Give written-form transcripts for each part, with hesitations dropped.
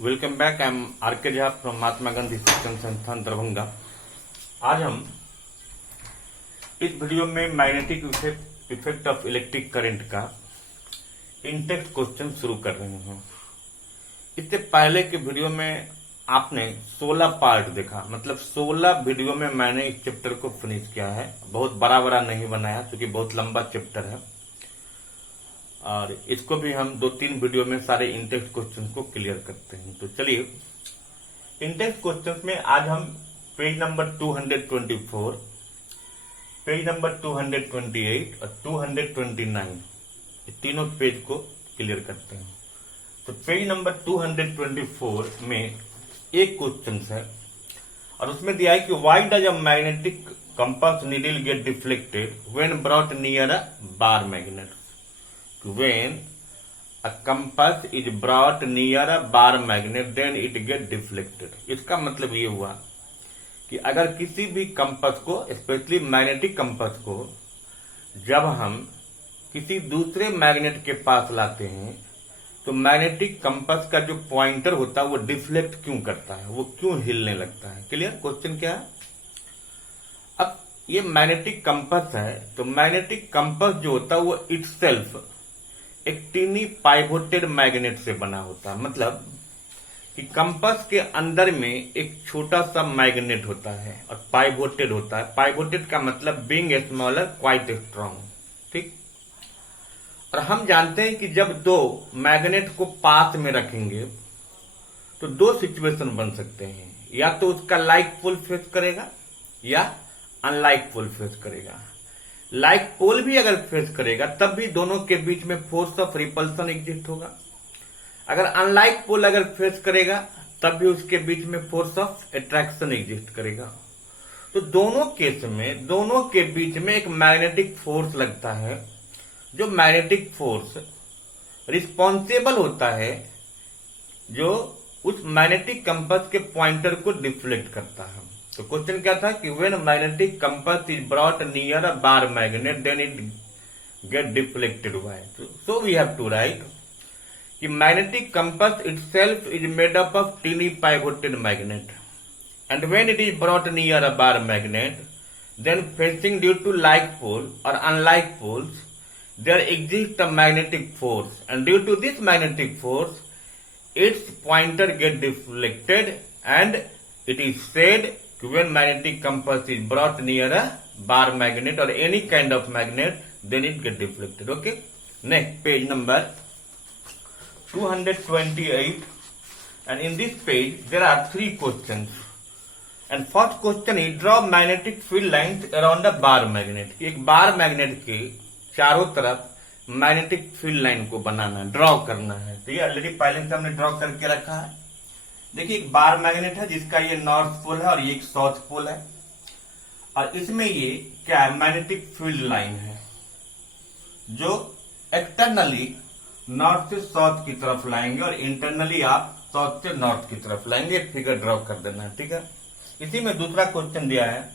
Welcome back. I am R K. Jha from Mahatma Gandhi Shikshan Sansthan Darbhanga. आज हम इस वीडियो में magnetic effect of electric current का इन-टेक्स्ट क्वेश्चन शुरू कर रहे हैं। इससे पहले के वीडियो में आपने 16 पार्ट देखा, मतलब 16 वीडियो में मैंने इस चैप्टर को फिनिश किया है। बहुत बड़ा नहीं बनाया क्योंकि बहुत लंबा चैप्टर है, और इसको भी हम 2-3 वीडियो में सारे इन-टेक्स्ट क्वेश्चन को क्लियर करते हैं। तो चलिए इन-टेक्स्ट क्वेश्चन में आज हम पेज नंबर 224, पेज नंबर 228 और 229 ये तीनों पेज को क्लियर करते हैं। तो पेज नंबर 224 में एक क्वेश्चन है और उसमें दिया है कि why does a magnetic compass needle get deflected when brought near a bar magnet. When a compass is brought near a bar magnet, then it get deflected। इसका मतलब ये हुआ कि अगर किसी भी कंपास को, स्पेशली मैग्नेटिक कंपास को, जब हम किसी दूसरे मैग्नेट के पास लाते हैं तो मैग्नेटिक कंपास का जो पॉइंटर होता है वो डिफ्लेक्ट क्यों करता है, वो क्यों हिलने लगता है। क्लियर? क्वेश्चन क्या है? अब ये मैग्नेटिक कंपास है, तो मैग्नेटिक कंपास जो होता है वो इटसेल्फ एक टीनी पाइवोटेड मैग्नेट से बना होता है। मतलब कि कंपास के अंदर में एक छोटा सा मैग्नेट होता है और पाइवोटेड होता है। पाइवोटेड का मतलब बीइंग स्मॉलर क्वाइट स्ट्रांग। ठीक। और हम जानते हैं कि जब दो मैग्नेट को पास में रखेंगे तो दो सिचुएशन बन सकते हैं, या तो उसका लाइक पोल फेस करेगा या अनलाइक पोल फेस करेगा। लाइक पोल भी अगर फेस करेगा तब भी दोनों के बीच में फोर्स ऑफ रिपल्सन एग्जिस्ट होगा। अगर अनलाइक पोल अगर फेस करेगा तब भी उसके बीच में फोर्स ऑफ अट्रैक्शन एग्जिस्ट करेगा। तो दोनों केस में दोनों के बीच में एक मैग्नेटिक फोर्स लगता है, जो मैग्नेटिक फोर्स रिस्पॉन्सिबल होता है, जो उस मैग्नेटिक कंपास के पॉइंटर को डिफ्लेक्ट करता है। तो क्वेश्चन क्या था कि when magnetic compass is brought near a bar magnet then it get deflected why. So we have to write कि magnetic compass itself is made up of tiny pivoted magnet and when it is brought near a bar magnet then facing due to like pole और unlike poles there exist a magnetic force and due to this magnetic force its pointer get deflected and it is said when magnetic compass is brought near a bar magnet or any kind of magnet then it get deflected। okay, next page number 228 and in this page there are 3 questions and first question is draw magnetic field lines around a bar magnet। एक bar magnet के चारों तरफ magnetic field line को बनाना, draw करना है। तो ये already पहले से हमने ड्रॉ करके रखा है। देखिए एक बार मैग्नेट है जिसका ये नॉर्थ पोल है और ये एक साउथ पोल है, और इसमें ये क्या है, मैग्नेटिक फील्ड लाइन है जो एक्सटर्नली नॉर्थ से साउथ की तरफ लाएंगे और इंटरनली आप साउथ से नॉर्थ की तरफ लाएंगे। एक फिगर ड्रॉ कर देना है। ठीक है। इसी में दूसरा क्वेश्चन दिया है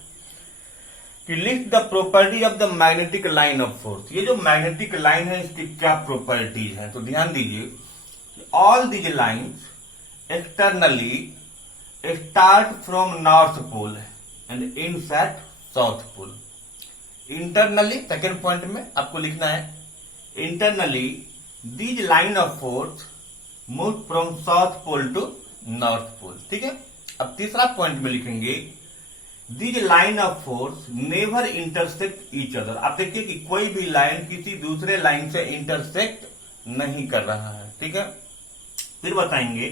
कि list the property of the magnetic line of force. ये जो मैग्नेटिक लाइन है इसकी क्या प्रॉपर्टीज है। तो ध्यान दीजिए, all these lines externally start from north pole and ends at south pole. Internally, second point में आपको लिखना है, internally these line of force move from south pole to north pole. ठीक है। अब तीसरा पॉइंट में लिखेंगे These line of force never intersect each other। आप देखिए कि कोई भी लाइन किसी दूसरे लाइन से इंटरसेक्ट नहीं कर रहा है। ठीक है। फिर बताएंगे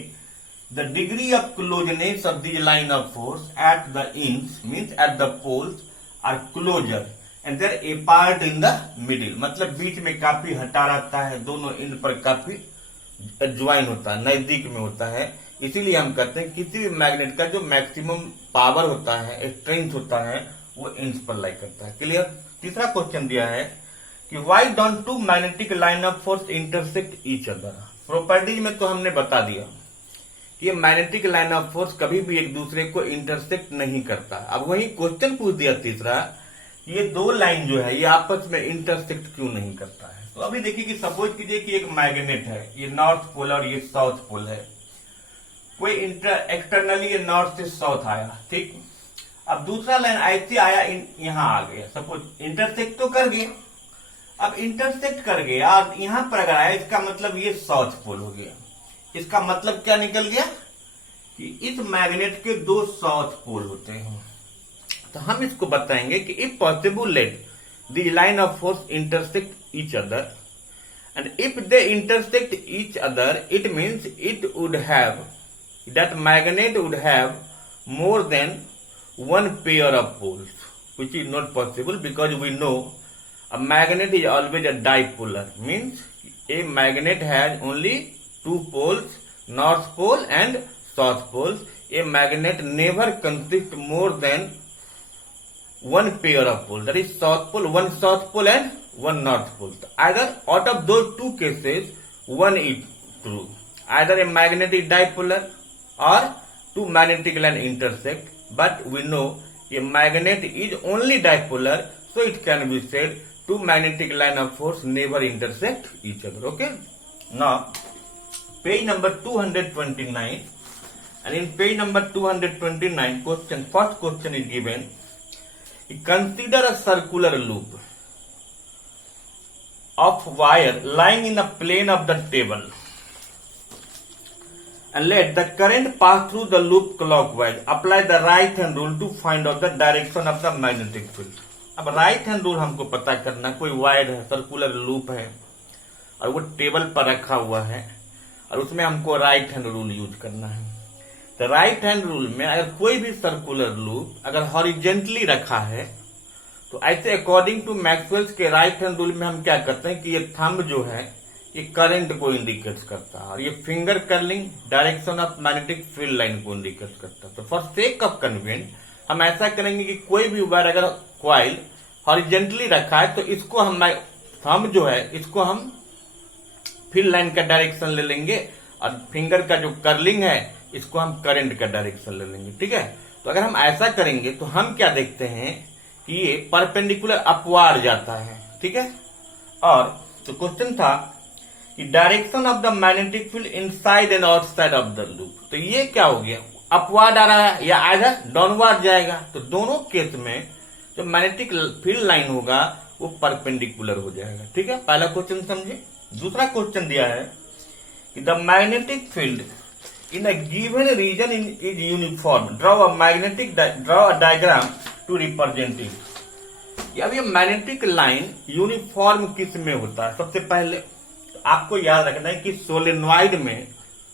the degree of closeness of this line of force at the ends means at the poles are closer and there apart in the middle. मतलब बीच में काफी हटा रहता है, दोनों इंड पर काफी ज्वाइन होता है, नजदीक में होता है। इसीलिए हम कहते हैं किसी भी मैग्नेट का जो मैक्सिमम पावर होता है, स्ट्रेंथ होता है, वो इंड्स पर लाई करता है। क्लियर? तीसरा क्वेश्चन दिया है कि why don't two magnetic line of force intersect each other. Properties में तो हमने बता दिया कि ये मैग्नेटिक लाइन ऑफ फोर्स कभी भी एक दूसरे को इंटरसेक्ट नहीं करता। अब वही क्वेश्चन पूछ दिया तीसरा, ये दो लाइन जो है ये आपस में इंटरसेक्ट क्यों नहीं करता है। तो अभी देखिए कि सपोज कीजिए कि एक मैग्नेट है, ये नॉर्थ पोल और ये साउथ पोल है। कोई एक्सटर्नली नॉर्थ से साउथ आया, ठीक। अब दूसरा लाइन ऐसे आया, यहां आ गया, सपोज इंटरसेक्ट तो कर गया। अब इंटरसेक्ट कर गया और यहां पर अगर आया, इसका मतलब ये साउथ पोल हो गया। इसका मतलब क्या निकल गया कि इस मैग्नेट के दो साउथ पोल होते हैं। तो हम इसको बताएंगे कि if possible let the line of force intersect each other and if they intersect each other, it means it would have, that magnet would have more than one pair of poles, which is not possible because we know a magnet is always a dipolar, means a magnet has only two poles, north pole and south poles. A magnet never consists more than one pair of poles, that is south pole, one south pole and one north pole. Either out of those two cases, one is true. Either a magnet is dipolar or two magnetic lines intersect. But we know a magnet is only dipolar, so it can be said two magnetic line of force never intersect each other. Okay. Now, page number 229, and in page number 229, question, first question is given. Consider a circular loop of wire lying in the plane of the table and let the current pass through the loop clockwise. Apply the right hand rule to find out the direction of the magnetic field. अब right hand rule हमको पता करना, कोई wire है, circular loop है और वो table पर रखा हुआ है और उसमें हमको राइट हैंड रूल यूज करना है। तो राइट हैंड रूल में अगर कोई भी सर्कुलर लूप अगर हॉरिजेंटली रखा है तो ऐसे अकॉर्डिंग टू मैक्सवेल्स के राइट हैंड रूल में हम क्या करते हैं कि ये थंब जो है ये करंट को इंडिकेट करता है और ये finger curling direction of magnetic field line को इंडिकेट करता है। तो फॉर सेक ऑफ कन्वीनियंस हम ऐसा करेंगे कि कोई भी वायर अगर कॉइल हॉरिजेंटली रखा है तो इसको हम थंब जो है इसको हम फील्ड लाइन का डायरेक्शन ले लेंगे और फिंगर का जो कर्लिंग है इसको हम करंट का डायरेक्शन ले लेंगे, ठीक है। तो अगर हम ऐसा करेंगे तो हम क्या देखते हैं कि ये परपेंडिकुलर अपवार्ड जाता है, ठीक है। और तो क्वेश्चन था कि direction of the magnetic field inside and outside of the loop, तो ये क्या हो गया, अपवार्ड आ रहा है या आइदर डाउनवार्ड जाएगा। तो दोनों केस में जो मैग्नेटिक फील्ड लाइन होगा वो परपेंडिकुलर हो जाएगा, ठीक है। पहला क्वेश्चन समझे। दूसरा क्वेश्चन दिया है कि the magnetic field in a given region is uniform. Draw a diagram to represent it. अब ये मैग्नेटिक लाइन यूनिफॉर्म किस में होता है? सबसे पहले तो आपको याद रखना है कि सोलेनॉइड में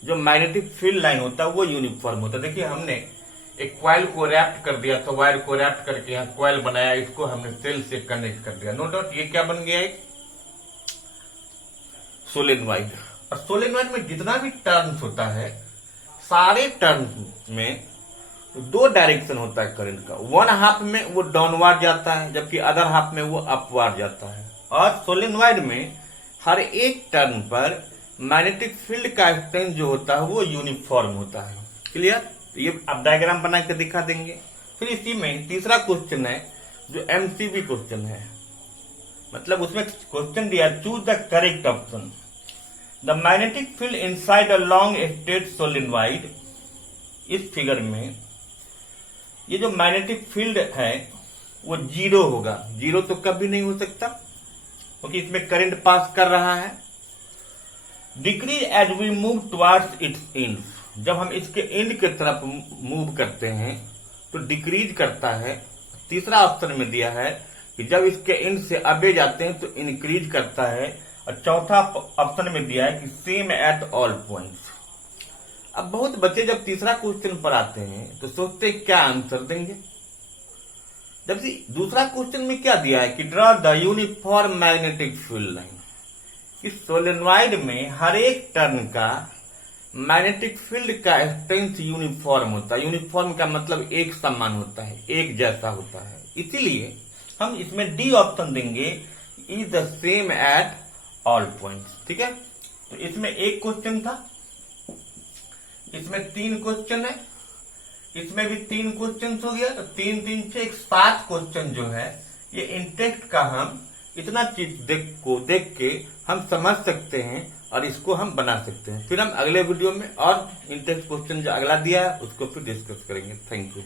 जो मैग्नेटिक फील्ड लाइन होता है वो यूनिफॉर्म होता है। देखिए हमने एक कॉइल को रैप्ट कर दिया, तो वायर को रैप्ट करके यहाँ कॉइल बनाया, इसको हमने सेल से कनेक्ट कर दिया। नो डाउट ये क्या बन गया, एक सोलेनॉइड। और सोलेनॉइड में जितना भी टर्न्स होता है सारे टर्न में दो डायरेक्शन होता है करंट का। वन हाफ में वो डाउनवार्ड जाता है जबकि अदर हाफ में वो अपवार्ड जाता है। और सोलेनॉइड में हर एक टर्न पर मैग्नेटिक फील्ड का स्ट्रेंथ जो होता है वो यूनिफॉर्म होता है। क्लियर? ये अब डायग्राम बना के दिखा देंगे। फिर इसी में तीसरा क्वेश्चन है जो एमसीबी क्वेश्चन है, मतलब उसमें क्वेश्चन दिया choose the correct option. The magnetic field inside a long straight solenoid, इस फिगर में ये जो मैग्नेटिक फील्ड है वो जीरो होगा। जीरो तो कभी नहीं हो सकता क्योंकि इसमें करंट पास कर रहा है। Decrease as we move towards its end, जब हम इसके एंड की तरफ मूव करते हैं तो डिक्रीज करता है। तीसरा ऑप्शन में दिया है कि जब इसके एंड से अबे जाते हैं तो इंक्रीज करता है। और चौथा ऑप्शन में दिया है कि सेम एट ऑल पॉइंट्स। अब बहुत बच्चे जब तीसरा क्वेश्चन पर आते हैं तो सोचते क्या आंसर देंगे, जबकि दूसरा क्वेश्चन में क्या दिया है कि draw the uniform magnetic field line. इस सोलेनॉइड में हर एक टर्न का मैग्नेटिक फील्ड का स्ट्रेंथ यूनिफॉर्म होता है। यूनिफॉर्म का मतलब एक समान होता है, एक जैसा होता है। इसीलिए हम इसमें डी ऑप्शन देंगे, is the same at all points, ठीक है। तो इसमें एक क्वेश्चन था, इसमें 3 क्वेश्चन है, इसमें भी 3 क्वेश्चन हो गया। तो 3 3 से 7 क्वेश्चन जो है ये इंटेक्ट का हम इतना चीज देख के हम समझ सकते हैं और इसको हम बना सकते हैं। फिर हम अगले वीडियो में और इंटरेस्ट क्वेश्चन जो अगला दिया है उसको फिर डिस्कस करेंगे। Thank you.